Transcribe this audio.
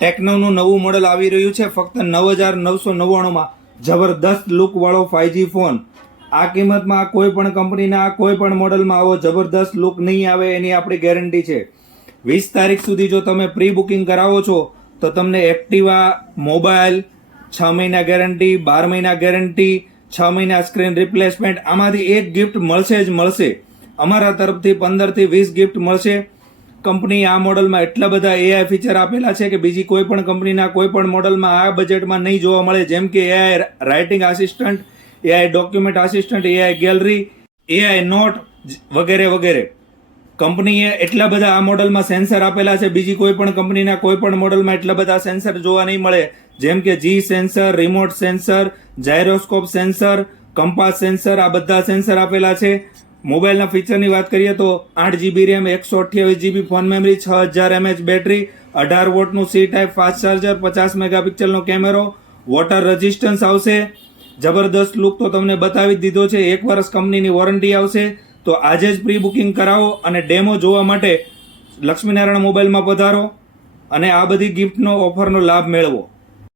ટેકનોનું નવું મોડલ આવી રહ્યું છે ફક્ત 9,999માં જબરદસ્ત લુકવાળો 5G ફોન. આ કિંમતમાં કોઈ પણ કંપનીના કોઈ પણ મોડલમાં આવો જબરદસ્ત લુક નહીં આવે એની આપણી ગેરંટી છે. 20 તારીખ સુધી જો તમે પ્રી બુકિંગ કરાવો છો તો તમને એક્ટિવા, મોબાઈલ, 6 મહિના ગેરંટી, 12 મહિના ગેરંટી, 6 મહિના સ્ક્રીન રિપ્લેસમેન્ટ, આમાંથી એક ગિફ્ટ મળશે જ મળશે. અમારા તરફથી 15 થી 20 ગિફ્ટ મળશે. કંપની આ મોડલમાં એટલા બધા AI ફીચર આપેલા છે કે બીજી કોઈ પણ કંપનીના કોઈ પણ મોડલમાં આ બજેટમાં નહીં જોવા મળે. જેમ કે AI writing assistant, AI document assistant, AI gallery, AI note વગેરે વગેરે. કંપનીએ એટલા બધા આ મોડલમાં સેન્સર આપેલા છે, બીજી કોઈ પણ કંપનીના કોઈ પણ મોડલમાં એટલા બધા સેન્સર જોવા નહીં મળે. જેમ કે G sensor, remote sensor, gyroscope sensor, compass sensor, આ બધા સેન્સર આપેલા છે. મોબાઈલના ફીચરની વાત કરીએ તો 8GB RAM, 128GB phone memory, 6000 mAh battery, 18 વોટનું C type fast charger, 50 મેગાપિક્સલનો કેમેરો, વોટર રેઝિસ્ટન્સ આવશે. જબરદસ્ત લુક તો તમને બતાવી જ દીધો છે. 1 વર્ષ કંપનીની વોરંટી આવશે. તો આજે જ પ્રી બુકિંગ કરાવો અને ડેમો જોવા માટે લક્ષ્મીનારાયણ મોબાઈલમાં પધારો અને આ બધી ગિફ્ટનો ઓફરનો લાભ મેળવો.